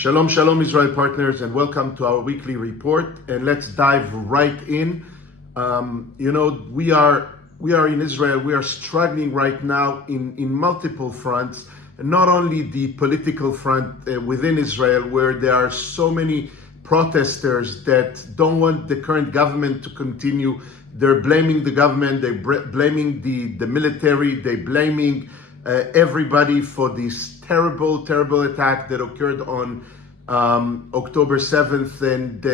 Shalom, shalom, Israel partners, and welcome to our weekly report. And let's dive right in. We are in Israel. We are struggling right now in multiple fronts. Not only the political front within Israel, where there are so many protesters that don't want the current government to continue. They're blaming the government. They're blaming the military. They're blaming everybody for this terrible attack that occurred on October 7th, and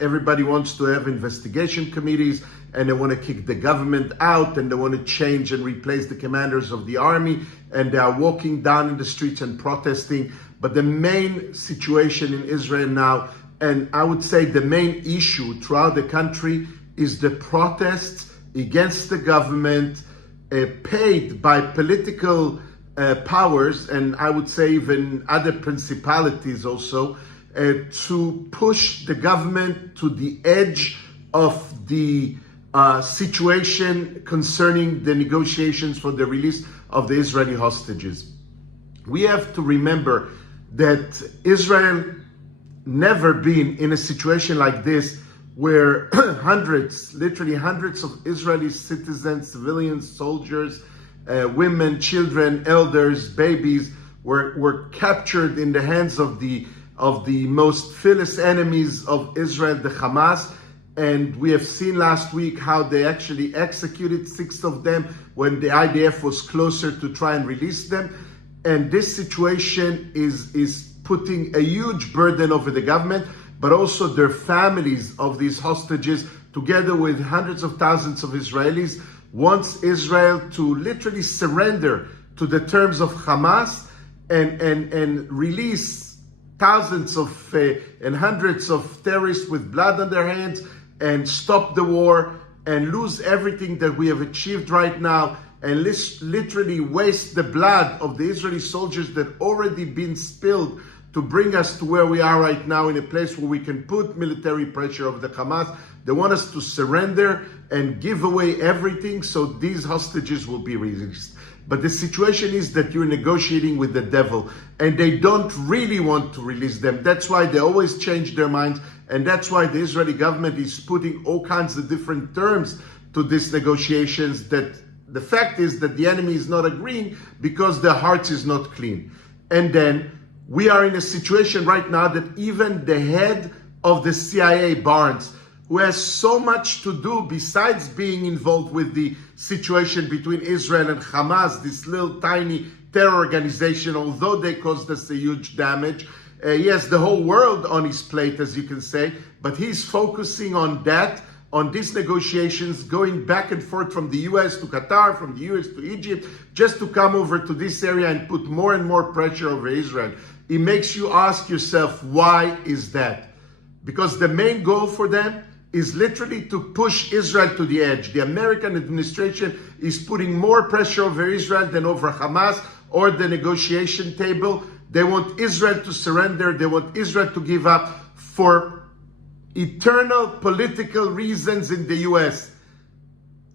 everybody wants to have investigation committees, and they want to kick the government out, and they want to change and replace the commanders of the army, and they are walking down in the streets and protesting. But the main situation in Israel now, and I would say the main issue throughout the country, is the protests against the government paid by political powers, and I would say even other principalities also, to push the government to the edge of the situation concerning the negotiations for the release of the Israeli hostages. We have to remember that Israel never been in a situation like this, where literally hundreds of Israeli citizens, civilians, soldiers, women, children, elders, babies were captured in the hands of the most fierce enemies of Israel, the Hamas. And we have seen last week how they actually executed 6 of them when the IDF was closer to try and release them. And this situation is putting a huge burden over the government, but also their families of these hostages, together with hundreds of thousands of Israelis, wants Israel to literally surrender to the terms of Hamas and release thousands of and hundreds of terrorists with blood on their hands, and stop the war and lose everything that we have achieved right now, and literally waste the blood of the Israeli soldiers that already been spilled to bring us to where we are right now, in a place where we can put military pressure over the Hamas. They want us to surrender and give away everything so these hostages will be released. But the situation is that you're negotiating with the devil, and they don't really want to release them. That's why they always change their minds, and that's why the Israeli government is putting all kinds of different terms to these negotiations. That the fact is that the enemy is not agreeing because their hearts is not clean. And then we are in a situation right now that even the head of the CIA, Barnes, who has so much to do besides being involved with the situation between Israel and Hamas, this little tiny terror organization, although they caused us a huge damage. He has the whole world on his plate, as you can say, but he's focusing on that, on these negotiations, going back and forth from the US to Qatar, from the US to Egypt, just to come over to this area and put more and more pressure over Israel. It makes you ask yourself, why is that? Because the main goal for them is literally to push Israel to the edge. The American administration is putting more pressure over Israel than over Hamas or the negotiation table. They want Israel to surrender. They want Israel to give up for eternal political reasons in the US.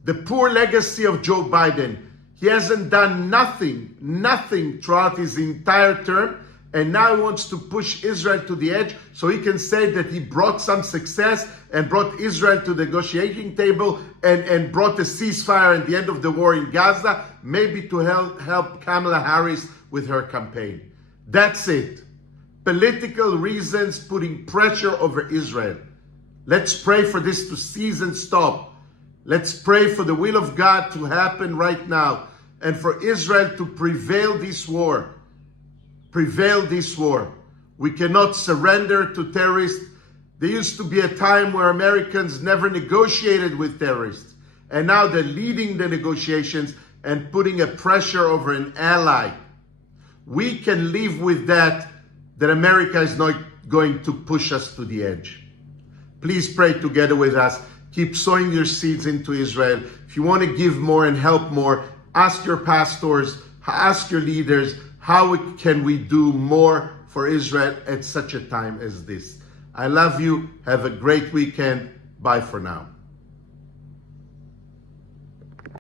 The poor legacy of Joe Biden. He hasn't done nothing throughout his entire term. And now he wants to push Israel to the edge so he can say that he brought some success and brought Israel to the negotiating table and brought a ceasefire and the end of the war in Gaza, maybe to help Kamala Harris with her campaign. That's it. Political reasons putting pressure over Israel. Let's pray for this to cease and stop. Let's pray for the will of God to happen right now and for Israel to prevail this war. We cannot surrender to terrorists. There used to be a time where Americans never negotiated with terrorists, and now they're leading the negotiations and putting a pressure over an ally. We can live with that America is not going to push us to the edge. Please pray together with us. Keep sowing your seeds into Israel. If you want to give more and help more, ask your pastors, ask your leaders, how can we do more for Israel at such a time as this? I love you. Have a great weekend. Bye for now.